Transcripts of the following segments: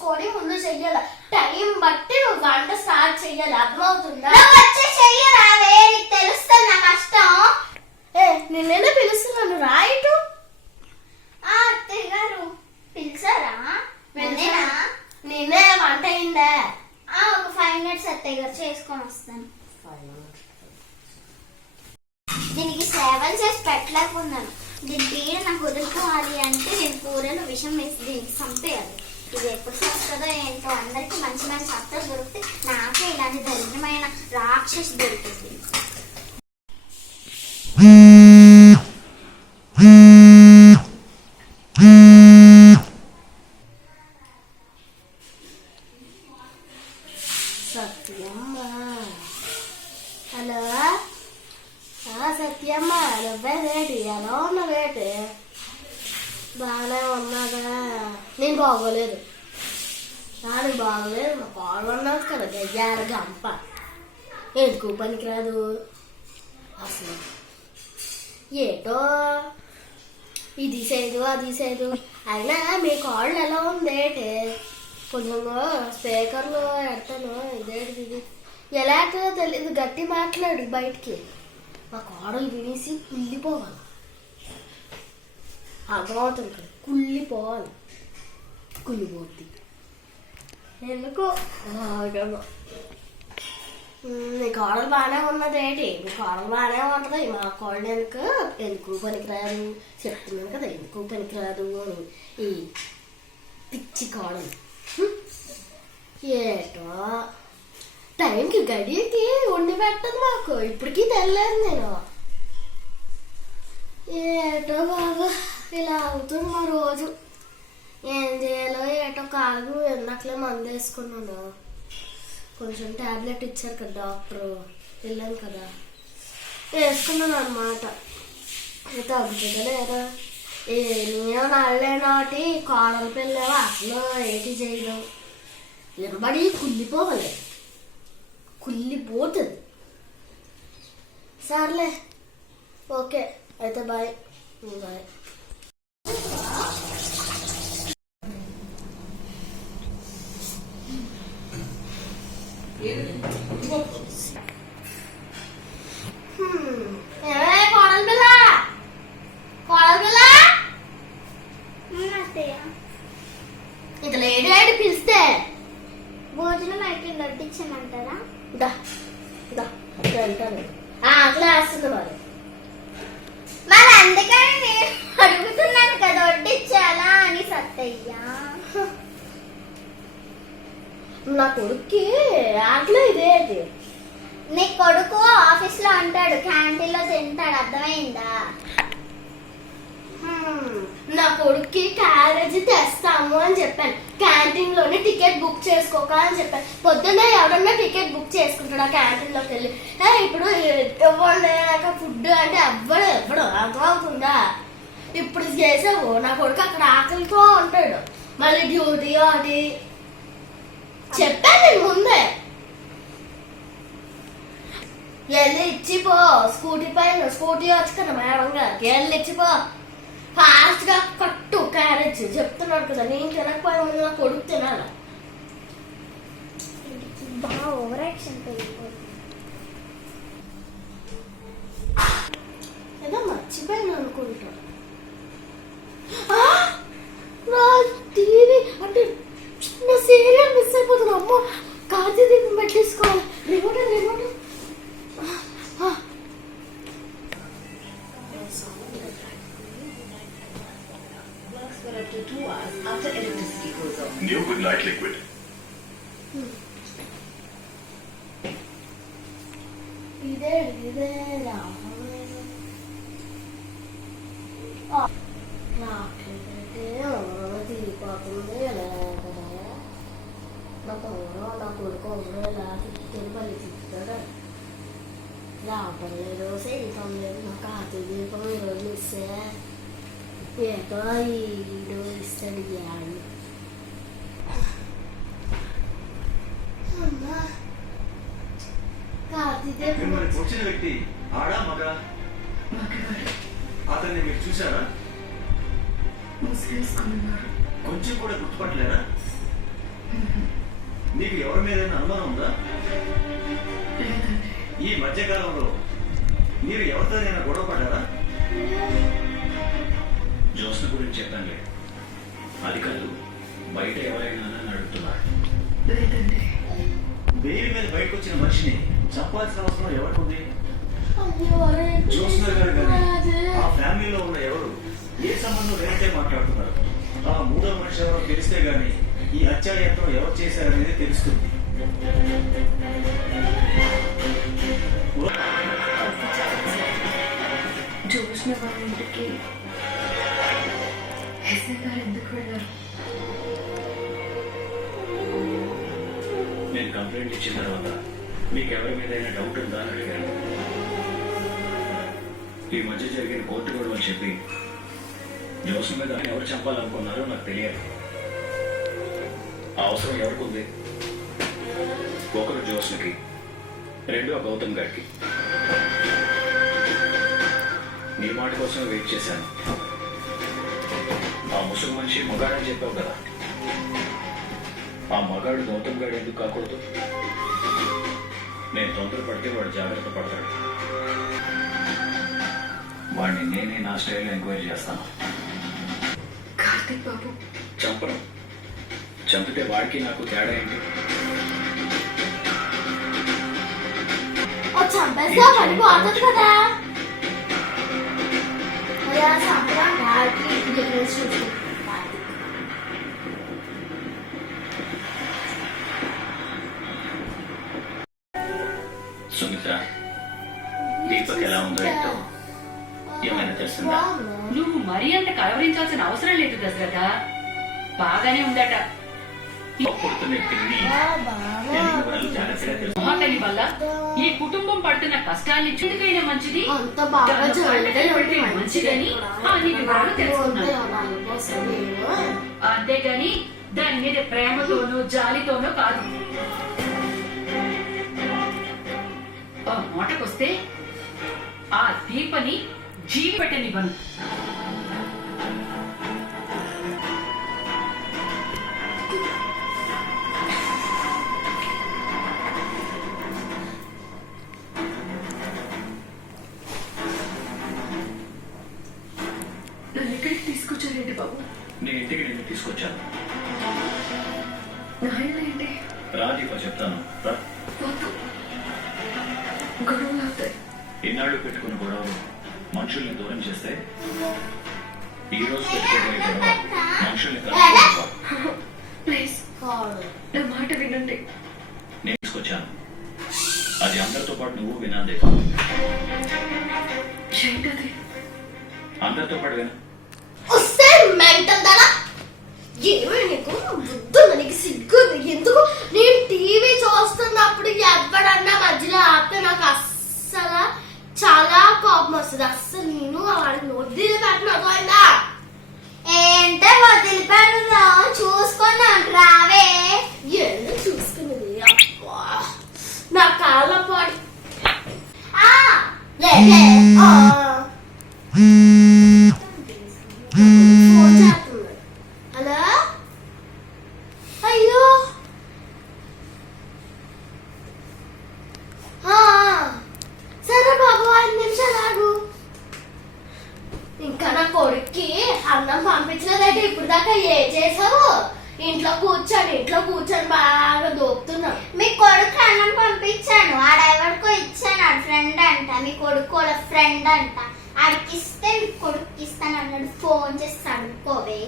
చూసుకొని ముందు చెయ్యాలి. టైం బట్టి నువ్వు వంట స్టార్ట్ చెయ్యాలి. అర్థమవుతుందా? నీకు తెలుస్తుంది నా కష్టం. నిన్నే పిలుస్తున్నాను రైట్. అత్తయ్య గారు పిలిచారా? నిన్నే వంట అయిందా? ఒక 5 minutes అత్తయ్య గారు చేసుకొని వస్తాను. దీనికి 7 చేసి పెట్టలేకున్నాను. దీని పేరు నాకు వదులుకోవాలి అంటే నేను కూరలో విషం వేసి దీనికి చంపేయాలి. ఇది ఎప్పుడు చేస్తుందో ఏంటో. అందరికి మంచి మంచి అత్తలు దొరికితే నాకే ఇలాంటి దరిద్రమైన రాక్షసి దొరికింది. సత్యమ్మ, హలో సత్యమ్మ, నువ్వే వేటి ఎలా ఉన్నావేటి? బాగానే ఉన్నాదా? నేను బాగోలేదు. నాకు బాగోలేదు. మా కాళ్ళు ఉన్నావు కదా గయ్యార గంప. ఎందుకు పనికిరాదు అసలు. ఏటో ఇది చేయదు అది చేయదు. అయినా మీ కాళ్ళు ఎలా ఉందేటి? కొంచెం స్పీకర్లో ఎడతాను. ఇదేంటి ఇది ఎలా తెలియదు. గట్టి మాట్లాడు బయటికి. మా కోడలు వినేసి కుళ్ళిపోవాలి. అర్థమవుతుంది కదా, కుళ్ళిపోవాలి. కుళ్ళిపోద్ది ఎందుకు? నీ కోడలు బాగానే ఉన్నదేంటి? మీ కోడలు బాగానే ఉంటుంది. మా కోడలు ఎందుకు పనికిరాదు చెప్తున్నాను కదా, ఎందుకు పనికిరాదు అని. ఈ పిచ్చి కోడలు ఏటో టైంకి గడికి వండి పెట్టదు మాకు. ఇప్పటికీ తెలియదు నేను. ఏటో బాబు ఇలా అవుతుంది మా రోజు. ఏం చేయాలో ఏటో కాదు. ఎందాకలే మందు వేసుకున్నాను. కొంచెం ట్యాబ్లెట్ ఇచ్చారు కదా డాక్టరు, వెళ్ళాను కదా, వేసుకున్నాను అనమాట. తగ్గుతుందా లేదా? నేను నల్లే నాటి కోడల పిల్లవా అసలు ఏంటి చేయడం. ఎనబడి కుళ్ళిపోవాలి. కుళ్ళిపోతుంది. సర్లే ఓకే అయితే బాయ్ బాయ్. కోడల పిల్ల, కోడల పిల్ల, ఇంత లేడీ పిలిస్తే భోజనం అయితే వడ్డించమంటారా? ఆకలి వేస్తుంది మరి. మరి అందుకని నేను అడుగుతున్నాను కదా వడ్డించాలా అని. సత్తయ్య నా కొడుక్కి ఆకలి ఇదేంటి? నీ కొడుకు ఆఫీస్ లో అంటాడు, క్యాంటీన్ లో తింటాడు. అర్థమైందా? నా కొడుక్కి క్యారేజ్ తెస్తాము అని చెప్పాను. క్యాంటీన్ లోనే టికెట్ బుక్ చేసుకోక అని చెప్పాను. పొద్దున్నే ఎవరన్నా టికెట్ బుక్ చేసుకుంటాడు ఆ క్యాంటీన్ లోకి వెళ్ళి. ఇప్పుడు ఇవ్వండి ఫుడ్ అంటే ఎవ్వడు అర్థమవుతుందా? ఇప్పుడు చేసావు. నా కొడుకు అక్కడ ఆకలితో ఉంటాడు. మళ్ళీ డ్యూటీ అది చెప్పాను నేను ముందే. వెళ్ళి ఇచ్చిపో. స్కూటీ పైన స్కూటీ వచ్చి కదా మేడం గారికి, వెళ్ళి ఇచ్చిపో. ఫాస్ట్ గా కట్టు క్యారేజ్. చెప్తున్నాడు కదా, నేను తినకపోయిన ముందు నా కొడుకు తినాల. బాగా ఓవర్ యాక్షన్ ఏదో మర్చిపోయాను అనుకుంటా. నా టీవీ అంటే నా సీరియల్ మిస్ అయిపోతుంది. అమ్మో కార్తీ దీపం పెట్టేసుకోవాలి. Remote remote up to 2 hours after electricity goes off. New Good Night Liquid. రావటం లేదు, చేయటం లేదు. నాకు ఆతి దీపం ఈరోజు ఇస్తే ఏదో ఈడు ఇస్తాడు. వచ్చిన వ్యక్తి ఆడా మగ? అతన్ని మీరు చూసారా? కొంచెం కూడా గుర్తుపట్టలేరా? నీకు ఎవరి మీద అనుమానం ఉందా? ఈ మధ్యకాలంలో మీరు ఎవరితోనైనా గొడవ పడ్డారా? జోస్న గురించి చెప్పండి. అది కాదు, బయట ఎవరైనా అని అడుగుతున్నారు. లేదండి. బెయిల్ మీద బయటకు వచ్చిన మనిషిని చంపాల్సిన అవసరం ఎవరికి ఉంది? అయ్యో, జ్యోత్స్న గారు కానీ ఆ ఫ్యామిలీలో ఉన్న ఎవరు ఏ సంబంధం లేదంటే మాట్లాడుతున్నారు. ఆ మూడో మనిషి ఎవరో తెలిస్తే గానీ ఈ హత్యాయత్నం ఎవరు చేశారనేది తెలుస్తుంది. జోష్న వాళ్ళ ఇంటికి ఎస్ఐ గారు ఎందుకు వెళ్ళారు? నేను కంప్లైంట్ ఇచ్చిన తర్వాత మీకు ఎవరి మీద డౌట్ ఉందా అని అడిగాను. ఈ మధ్య జరిగిన కోర్టు గొడవ అని చెప్పి జోస్న మీద ఎవరు చంపాలనుకున్నారో నాకు తెలియదు. ఆ అవసరం ఎవరికి ఉంది? ఒకరు జోస్నకి, రెండు ఆ గౌతమ్ గారికి. నీ మాట కోసం వెయిట్ చేశాను. ఆ ముసుగు మనిషి మగాడని చెప్పావు కదా, ఆ మగాడు గౌతమ్ గారు ఎందుకు కాకూడదు? నేను తొందరపడితే వాడు జాగ్రత్త పడతాడు. వాడిని నేనే నా స్టైల్లో ఎంక్వైరీ చేస్తాను. కార్తిక్ బాబు, చంపను. చంపితే వాడికి నాకు తేడా ఏంటి? చంపేస్తా పడిపోతుంది కదా. సంపడం డాడీకి డిఫరెన్స్ చూసుకుంటాను. సుమిత్ర, దీపక్ ఎలా ఉందో ఏంటో ఏమైనా తెలిసిందా? నువ్వు మరీ అంత కలవరించాల్సిన అవసరం లేదు దశరథ. బాగానే ఉందట. పుడుతున్న పిల్లి ఎన్ని వివరాలు జాగ్రత్తగా తెలుసు. మహాతల్లి వల్ల ఈ కుటుంబం పడుతున్న కష్టాన్ని చుట్టుకైనా మంచిది, అంత బాగా దాంతో కళ్ళకి పడితే మంచిదని అన్ని వివరాలు తెలుసుకున్నాను. అంతేగాని దాని మీద ప్రేమతోనూ జాలితోనూ కాదు. ఆ మాటకొస్తే ఆ దీపని జీవి పెట్టనివ్వను. నన్ను ఎక్కడికి తీసుకొచ్చారేంటి బాబు? నేను ఇంటికి నిన్ను తీసుకొచ్చాను. నాయన ఏంటి? రా దీప, చెప్తాను రా. వద్దు, గొడవలు అవుతాయి. ఇన్నాళ్ళు పెట్టుకున్న గొడవలు మనుషుల్ని దూరం చేస్తే ఈ రోజు పెట్టుకోబోయే గొడవ మనుషుల్ని కలుపుకోవాలి. ప్లీజ్ నా మాట వినండి. నేను తీసుకొచ్చాను, అది అందరితో పాటు నువ్వు వినాలి. ఏంటది? అందరితో పాటు విను. వస్తే మెంటల్ దానా ఏమి నీకు బుద్ధుందా? నీకు సిగ్గు ఎందుకు? నేను టీవీ చూస్తున్నప్పుడు ఎవడన్నా మధ్యలో ఆపితే నాకు అస్సలు చాలా కోపం వస్తుంది. అస్సలు నేను వాడికి వదిలిపెట్టను. అర్థమైందా? ఏంటే వదిలిపెడదాం, చూసుకున్నాం రావే. ఎందుకు చూసుకున్నది? అబ్బా, నా కాళ్ళ పాడి ఫోన్ చేస్తున్నాడు. హలో, అయ్యో సరే బాబు, 5 నిమిషాలు ఆగు. ఇంకా నా కొడుక్కి అన్నం పంపించలేదంటే ఇప్పుడు దాకా ఏ చేసావు? ఇంట్లో కూర్చొని బాగా దోపుతున్నావు. మీ కొడుకు అన్నం పంపించాను, ఆడెవరికో ఇచ్చాను. ఆడ ఫ్రెండ్ అంట, మీ కొడుకు వాళ్ళ ఫ్రెండ్ అంట. ఆడికి ఇస్తే మీ కొడుకు ఇస్తాను అన్నాడు. ఫోన్ చేసి అడుక్కోవే.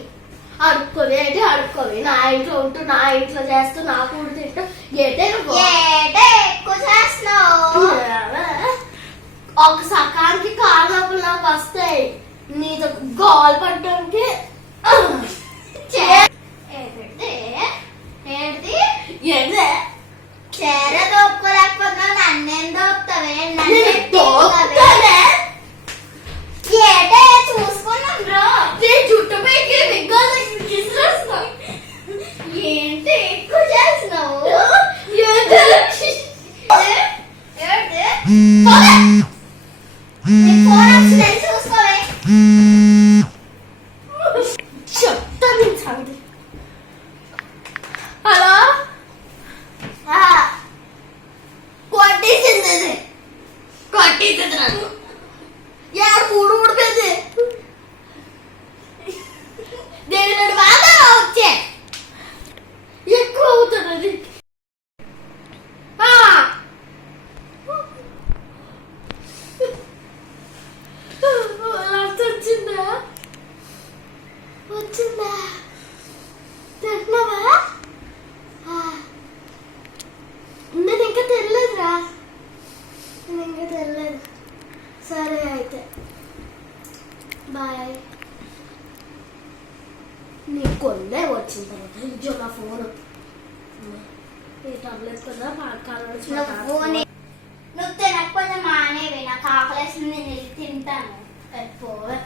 అడుక్కోవి నా ఇంట్లో ఉంటూ నా ఇంట్లో చేస్తూ నా కూడు తింటూ ఏటే ఎక్కువ చేస్తున్నావు. ఒక సకానికి కాళ్ళు నొప్పులు నాకు వస్తాయి. నీతో గోల్ పట్టడానికి ఏంటి చీర దోపుకోలేకపోతున్నా, నన్నేం దోపుతావే? ఏటే చూసుకున్నాం బ్రో. జుట్టు పైకి ఏంటి ఎక్కువ చేస్తున్నావు? ఫోన్ వచ్చింది చూసుకోవే. చెప్తా నేను సంగతి. హలో ఈ టాబ్లెట్ కదా పాడకాలను నువ్వు తినకపోతే మానేవి, నాకు ఆకలేసింది, నేను వెళ్ళి తింటాను. పోవే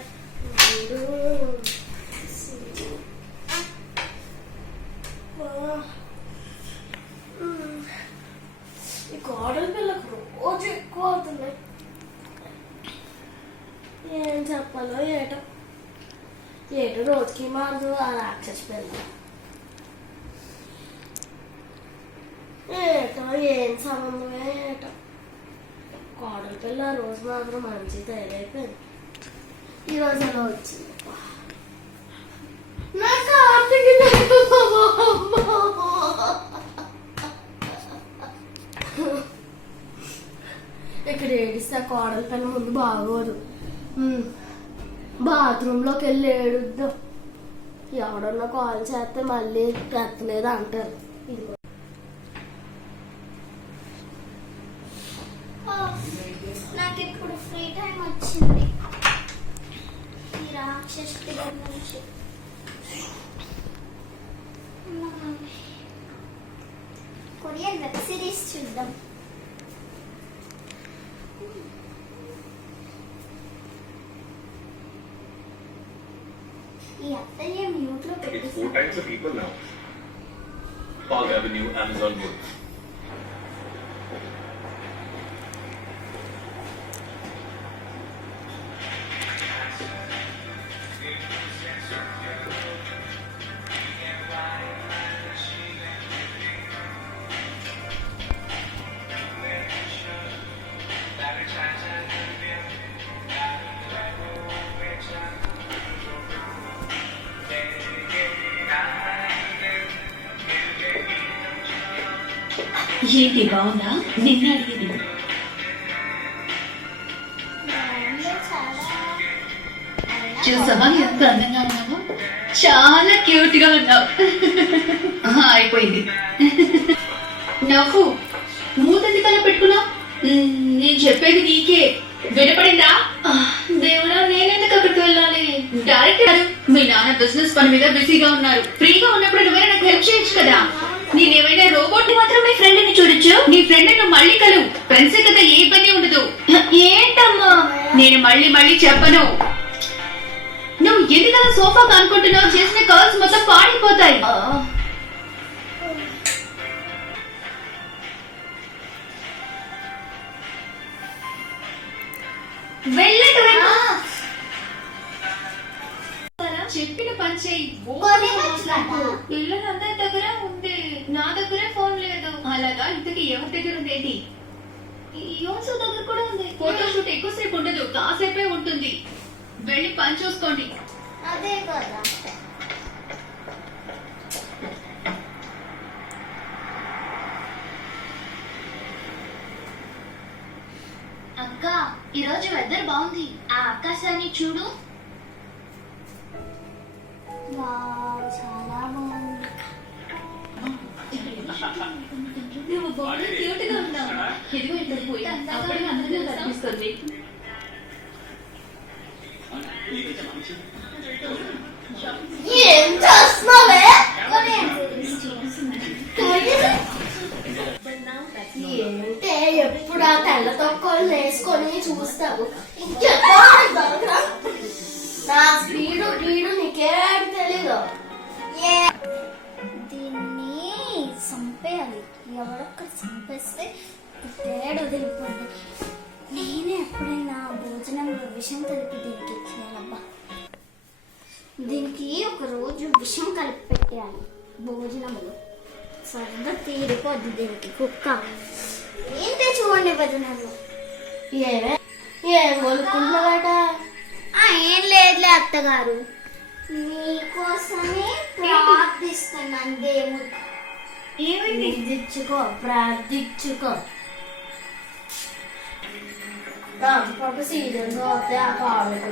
ఈ కోడల పిల్లకు రోజు ఎక్కువ అవుతున్నాయి. ఏం చెప్పాలో ఏటో రోజుకి మారు ఆ రాక్షసి పిల్ల ఏటో ఏం సంబంధమే ఏటో. కోడల పిల్ల రోజు మాత్రం మంచి తయారైపోయింది. ఈరోజు ఎలా వచ్చింది నాకు ఇక్కడ ఏడిస్తే కోడల పిల్ల ముందు బాగోదు. బాత్రూంలోకి వెళ్ళి ఏడుద్దాం. ఎవడన్నా కాల్ చేస్తే మళ్ళీ ఎత్తలేదు అంటారు. నాకు ఇప్పుడు ఫ్రీ టైం వచ్చింది ఈ రాక్షసి దగ్గర నుంచి. కొరియన్ వెబ్ సిరీస్ చూద్దాం. ఈ అత్తయ్య మ్యూట్ లో It's 4 times the people now. Park Avenue, Amazon Woods. ఏంటి బాగుందా? నిన్న అడిగింది. చూసావా ఎంత అందంగా ఉన్నావు? చాలా క్యూట్ గా ఉన్నావు. అయిపోయింది. నాకు మూతంది కల పెట్టుకున్నావు. నేను చెప్పేది నీకే వినపడిందా? దేవుడా, నేనెందుకు అక్కడికి వెళ్ళాలి? డైరెక్టర్ మీ నాన్న బిజినెస్ పని మీద బిజీగా ఉన్నారు. ఫ్రీగా ఉన్నప్పుడు నువ్వే నాకు హెల్ప్ చేయొచ్చు కదా. నేనేమైనా రోబోట్ ని మాత్రమే ఫ్రెండ్ ని చూడొచ్చు. నీ ఫ్రెండ్ ను మళ్ళీ కలువు. ఫ్రెండ్స్ కదా, ఏ ఇబ్బంది ఉండదు. ఏంటమ్మా? నేను మళ్ళీ చెప్పను. నువ్వు ఎందుకలా సోఫా అనుకుంటున్నావు? చేసిన కాల్స్ మొత్తం పాడిపోతాయి. వెళ్ళండి. చెప్పిన పని చేయి. పిల్లలందరి దగ్గర ఉంది, నా దగ్గర ఫోన్ లేదు. అలాగా? ఇంతకీ ఎవరి దగ్గర ఉంది? ఏంటి? యోన్సు దగ్గర కూడా ఉంది. ఫోటోషూట్ ఎక్కువసేపు ఉండదు, కాసేపే ఉంటుంది. వెళ్ళి పని చూసుకోండి. అదే కదా. అక్క, ఈరోజు వెదర్ బాగుంది. ఆ ఆకాశాన్ని చూడు. చాలా బాగుంది. నువ్వు బాగా క్యూట్ గా ఉన్నావు. ఇదిగో ఇక్కడ పోయి అప్పుడే అందంగా కనిపిస్తుంది. ఏం చేస్తున్నావే? ఏంటే ఎప్పుడు ఆ తెల్ల తొక్కలు వేసుకొని చూస్తావు? ఇంకెక్కడ దొరకరా? నా స్పీడు గీడు నీకేం తెలీదు. దీన్ని చంపేయాలి. ఎవరొక్కరు చంపేస్తే తేడా వదిలిపోయింది. నేనే ఎప్పుడైనా భోజనంలో విషం కలిపి దీనికి ఇచ్చేయాలబ్బా. దీనికి ఒక రోజు విషం కలిపి పెట్టేయాలి భోజనంలో. సరదా తీరిపోద్ది దీనికి. కుక్క ఏంటి చూడండి భోజనంలో. ఏం కొనుక్కుంటున్నావట? ఏం లేదులే అత్తగారు, మీకోసమే ప్రార్థిస్తున్నాను దేవుడు. ఏమైంది? ప్రార్థించుకో. పాప సీరియల్గా వస్తే ఆ కాళ్ళకి